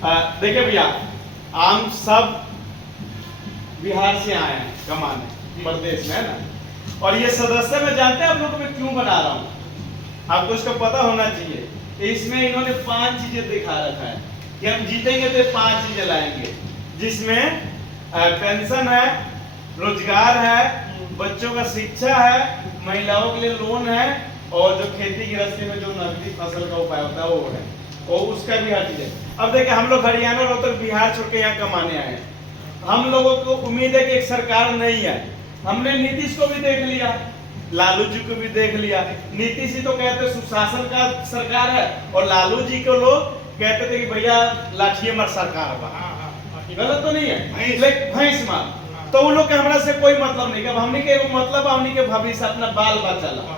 देखिए भैया, हम सब बिहार से आए हैं कमाने प्रदेश में, है ना। और ये सदस्य में जानते हैं आप लोगों को मैं क्यों बना रहा हूँ, आपको इसका पता होना चाहिए। इसमें इन्होंने 5 चीजें दिखा रखा है कि हम जीतेंगे तो 5 चीजें लाएंगे, जिसमें पेंशन है, रोजगार है, बच्चों का शिक्षा है, महिलाओं के लिए लोन है, और जो खेती गृहस्थी में जो नकदी फसल का उपाय होता है वो है, और उसका भी हर चीज है। अब देखिए, हम लोग हरियाणा रोहतक बिहार छोड़ के यहाँ कमाने आए हैं। हम लोगों को उम्मीद है कि एक सरकार नहीं है। हमने नीतीश को भी देख लिया, लालू जी को भी देख लिया। नीतीश जी तो कहते सुशासन का सरकार है, और लालू जी को लोग कहते थे कि भैया लाठिए मार सरकार होगा। गलत तो नहीं है, लेकिन भैंस मार। तो उन लोग के हमरा से कोई मतलब नहीं। अब हमने के मतलब हमने के भविष्य अपना बाल बच्चा ला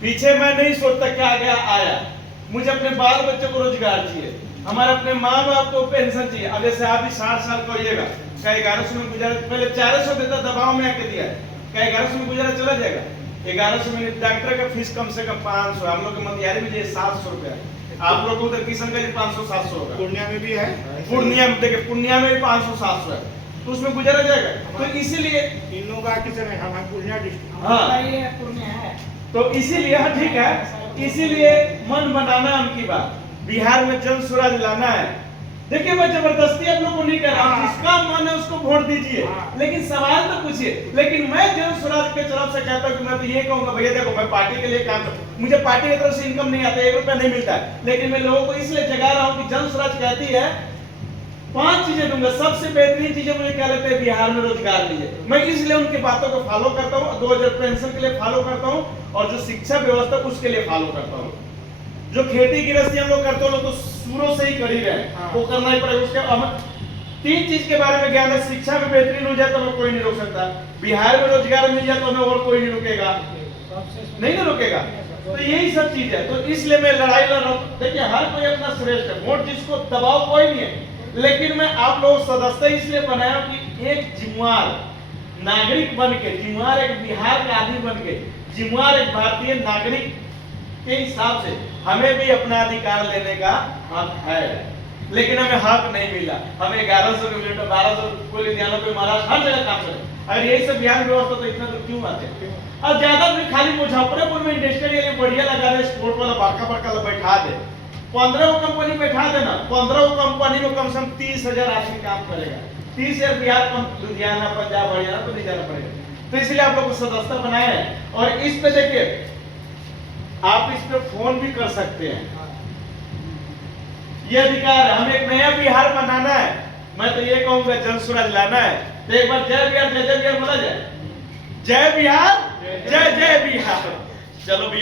पीछे मैं नहीं सोचता क्या गया आया। मुझे अपने बाल बच्चों को रोजगार चाहिए, हमारे अपने माँ बाप को पेंशन चाहिए। अब जैसे आप भी 60 साल करिएगा, क्या 1100 में गुजारा, पहले 400 देता, दबाव में आके दिया, क्या 1100 में गुजारा चला जाएगा? 1100 में डॉक्टर का फीस कम से कम 500, हम लोग के मतियारी में 700 रुपया, आप लोगों को किशनगंज 500-700 होगा, पूर्णिया में भी है, पूर्णिया में देखिए, पूर्णिया में भी 500-700 है, तो उसमें गुजारा जाएगा। तो इसीलिए इन लोगों का किस तरह हम पूर्णिया डिस्ट्रिक्ट, हाँ, तो इसीलिए हाँ ठीक है, इसीलिए मन बनाना उनकी बात, बिहार में जन स्वराज लाना है। देखिए, मैं जबरदस्ती आप लोग को नहीं कर रहा हूं, जिसका मन है उसको वोट दीजिए, लेकिन सवाल तो पूछिए। लेकिन मैं जन स्वराज के तरफ से कहता हूं कि मैं तो ये कहूंगा, भैया देखो, मैं पार्टी के लिए काम करता, मुझे पार्टी की तरफ से इनकम नहीं आता, 1 रुपया नहीं मिलता है, लेकिन मैं लोगों को इसलिए जगा रहा हूं कि जन स्वराज कहती है 5 चीजें दूंगा। सबसे बेहतरीन चीजें मुझे क्या लगता है, बिहार में रोजगार दीजिए। मैं इसलिए उनकी बातों को फॉलो करता हूँ, 2000 पेंशन के लिए फॉलो करता हूँ, और जो शिक्षा व्यवस्था उसके लिए फॉलो करता हूँ। जो खेती गृहस्थी हम लोग करते हो लोग तो शुरू से ही कर ही रहे, वो करना ही पड़ेगा। उसके हम 3 चीज के बारे में ज्ञान है। शिक्षा में बेहतरीन हो जाए तो हमें कोई नहीं रोक सकता, बिहार में रोजगार मिल जाए तो हमें और कोई नहीं रोकेगा, नहीं ना रोकेगा। तो यही सब चीज है, तो इसलिए मैं लड़ाई लड़ रहा हूँ। देखिए, हर कोई अपना श्रेष्ठ है, वोट जिसको दबाव कोई नहीं है, लेकिन मैं आप लोग सदस्य इसलिए बनाया कि एक जिम्मेवार नागरिक बन के, जिम्मेवार एक बिहार का आदमी बन के, जिम्मेवार एक भारतीय नागरिक के हिसाब से हमें भी अपना अधिकार लेने का हक है। लेकिन हमें हक नहीं मिला। हमें 1100 किलोमीटर 1200 कोई लुधियाना कोई महाराष्ट्र हर जगह काम चले। अगर यही सब बिहार व्यवस्था तो इतना तो क्यों आते? और ज्यादा भी खाली मुजफ्फरपुर में इंडस्ट्रियल एरिया बढ़िया लगा दे, स्पोर्ट वाला बड़का बैठा दे, 15 कंपनी बैठा देना, 15 कंपनी में कम से कम 30,000 आदमी काम करेगा। 30,000 बिहार, लुधियाना, पंजाब, हरियाणा तो नहीं जाना पड़ेगा। तो इसलिए आप लोग को सदस्य बनाए हैं। और इस पे देखिए, आप इस पे फोन भी कर सकते हैं, ये अधिकार है। हमें एक नया बिहार बनाना है। मैं तो ये कहूंगा जन स्वराज लाना है। तो एक बार जय बिहार बोला जाए, जय बिहार, जय जय बिहार। चलो भैया।